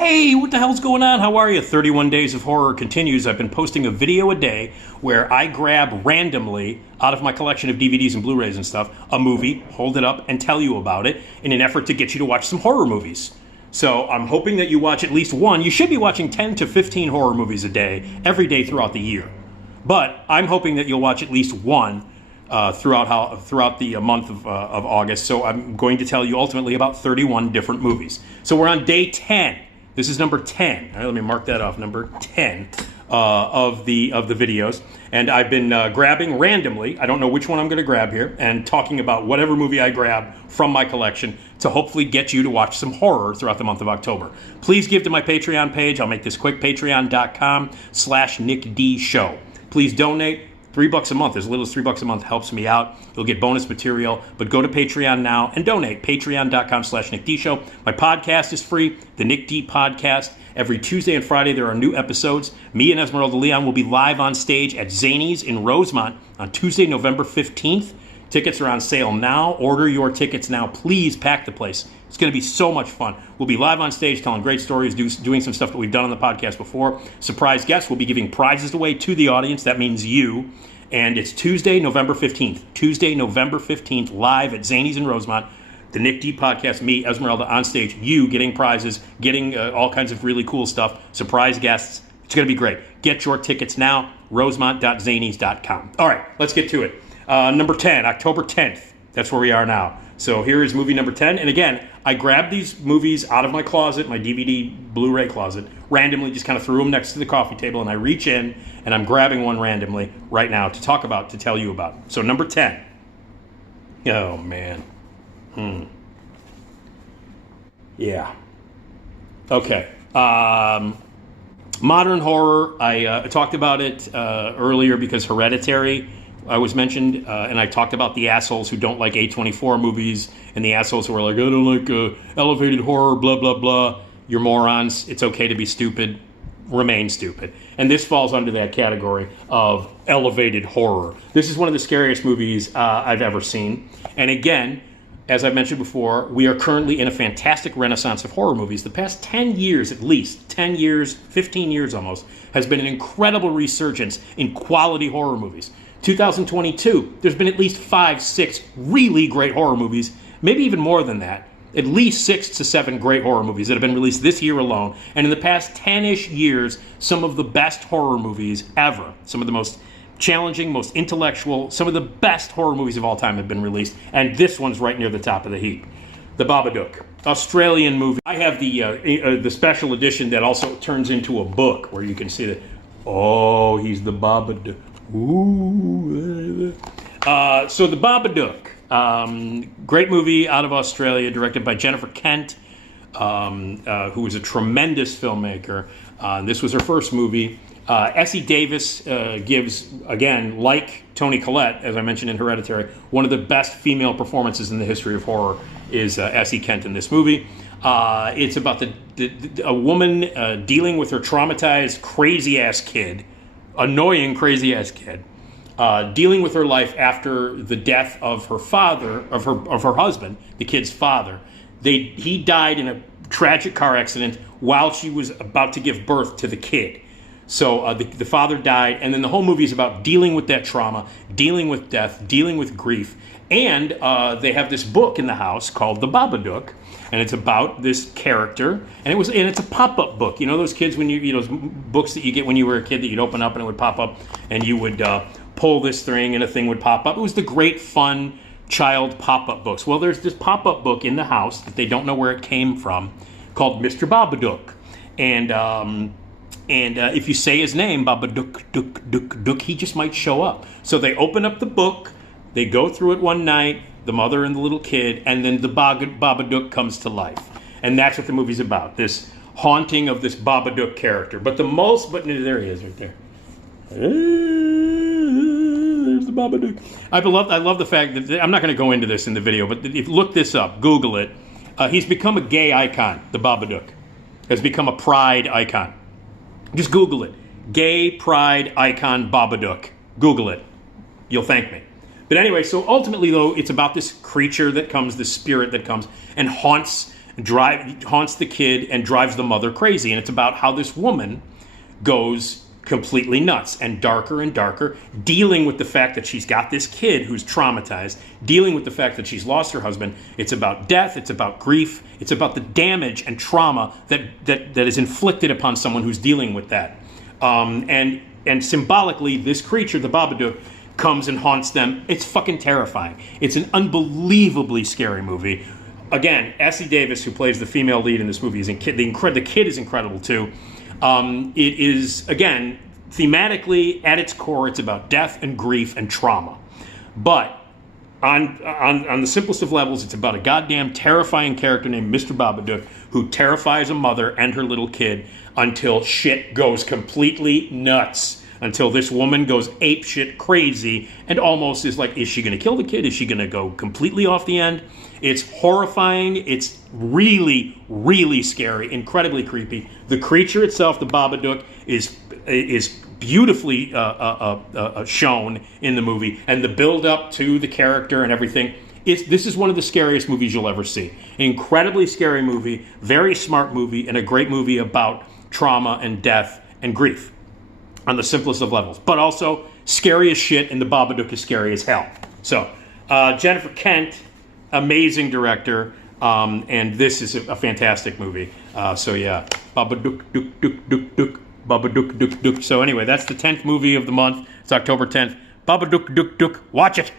Hey, what the hell's going on? How are you? 31 Days of Horror continues. I've been posting a video a day where I grab randomly out of my collection of DVDs and Blu-rays and stuff a movie, hold it up, and tell you about it in an effort to get you to watch some horror movies. So I'm hoping that you watch at least one. You should be watching 10 to 15 horror movies a day, every day throughout the year. But I'm hoping that you'll watch at least one throughout the month of August. So I'm going to tell you ultimately about 31 different movies. So we're on day 10. This is number 10. All right, let me mark that off. Number 10 of the videos, and I've been grabbing randomly. I don't know which one I'm going to grab here, and talking about whatever movie I grab from my collection to hopefully get you to watch some horror throughout the month of October. Please give to my Patreon page. I'll make this quick. Patreon.com/NickDShow. Please donate. $3 a month, as little as $3 a month, helps me out. You'll get bonus material, but go to Patreon now and donate. Patreon.com/NickDShow. My podcast is free, the Nick D Podcast. Every Tuesday and Friday there are new episodes. Me and Esmeralda Leon will be live on stage at Zany's in Rosemont on Tuesday, November 15th. Tickets are on sale now. Order your tickets now. Please pack the place. It's going to be so much fun. We'll be live on stage telling great stories, doing some stuff that we've done on the podcast before. Surprise guests. We'll be giving prizes away to the audience. That means you. And it's Tuesday, November 15th. Tuesday, November 15th, live at Zany's in Rosemont. The Nick D Podcast, me, Esmeralda, on stage. You getting prizes, getting all kinds of really cool stuff. Surprise guests. It's going to be great. Get your tickets now. Rosemont.zanys.com. All right, let's get to it. Number 10, October 10th. That's where we are now. So here is movie number 10. And again, I grabbed these movies out of my closet, my DVD Blu-ray closet, randomly just kind of threw them next to the coffee table, and I reach in and I'm grabbing one randomly right now to talk about, to tell you about. So number 10. Oh, man. Yeah. Okay. Modern horror. I talked about it earlier because Hereditary was mentioned, and I talked about the assholes who don't like A24 movies and the assholes who are like, I don't like elevated horror, blah, blah, blah. You're morons. It's okay to be stupid. Remain stupid. And this falls under that category of elevated horror. This is one of the scariest movies I've ever seen. And again, as I've mentioned before, we are currently in a fantastic renaissance of horror movies. The past 10 years, at least, 10 years, 15 years almost, has been an incredible resurgence in quality horror movies. 2022, there's been at least 5, 6 really great horror movies, maybe even more than that. At least 6 to 7 great horror movies that have been released this year alone. And in the past 10-ish years, some of the best horror movies ever, some of the most challenging, most intellectual, some of the best horror movies of all time have been released. And this one's right near the top of the heap. The Babadook, Australian movie. I have the special edition that also turns into a book where you can see that, oh, he's the Babadook. Ooh. So the Babadook. Great movie out of Australia, directed by Jennifer Kent, who is a tremendous filmmaker. This was her first movie. Essie Davis gives, again, like Toni Collette, as I mentioned in Hereditary, one of the best female performances in the history of horror is Essie Kent in this movie. It's about a woman dealing with her traumatized, crazy-ass kid, annoying, crazy-ass kid, dealing with her life after the death of her father, of her husband, the kid's father. He died in a tragic car accident while she was about to give birth to the kid. So the father died, and then the whole movie is about dealing with that trauma, dealing with death, dealing with grief. And they have this book in the house called The Babadook, and it's about this character. And it's a pop-up book. You know those kids when those books that you get when you were a kid that you'd open up and it would pop up, and you would pull this string and a thing would pop up. It was the great fun child pop-up books. Well, there's this pop-up book in the house that they don't know where it came from called Mr. Babadook. And if you say his name, Babadook, Dook, Dook, Dook, he just might show up. So they open up the book, they go through it one night, the mother and the little kid, and then the Babadook comes to life. And that's what the movie's about, this haunting of this Babadook character. But there he is right there. There's the Babadook. I love the fact that, I'm not going to go into this in the video, but if look this up, Google it. He's become a gay icon, the Babadook. Has become a pride icon. Just Google it. Gay pride icon Babadook. Google it. You'll thank me. But anyway, so ultimately, though, it's about this creature that comes, this spirit that comes and haunts haunts the kid and drives the mother crazy. And it's about how this woman goes completely nuts and darker, dealing with the fact that she's got this kid who's traumatized, dealing with the fact that she's lost her husband. It's about death, it's about grief, it's about the damage and trauma that is inflicted upon someone who's dealing with that. And symbolically, this creature, the Babadook, comes and haunts them. It's fucking terrifying. It's an unbelievably scary movie. Again, Essie Davis, who plays the female lead in this movie, the kid is incredible too. It is, again, thematically, at its core, it's about death and grief and trauma. But on the simplest of levels, it's about a goddamn terrifying character named Mr. Babadook who terrifies a mother and her little kid until shit goes completely nuts. Until this woman goes apeshit crazy and almost is like, is she going to kill the kid? Is she going to go completely off the end? It's horrifying. It's really, really scary, incredibly creepy. The creature itself, the Babadook, is beautifully shown in the movie, and the build-up to the character and everything. This is one of the scariest movies you'll ever see. An incredibly scary movie, very smart movie, and a great movie about trauma and death and grief on the simplest of levels. But also scary as shit, and the Babadook is scary as hell. So, Jennifer Kent, amazing director, and this is a fantastic movie. So yeah, Babadook, Dook, Dook, Dook, Dook, Babadook, Dook, Dook. So anyway, that's the 10th movie of the month. It's October 10th. Babadook, Dook, Dook. Watch it.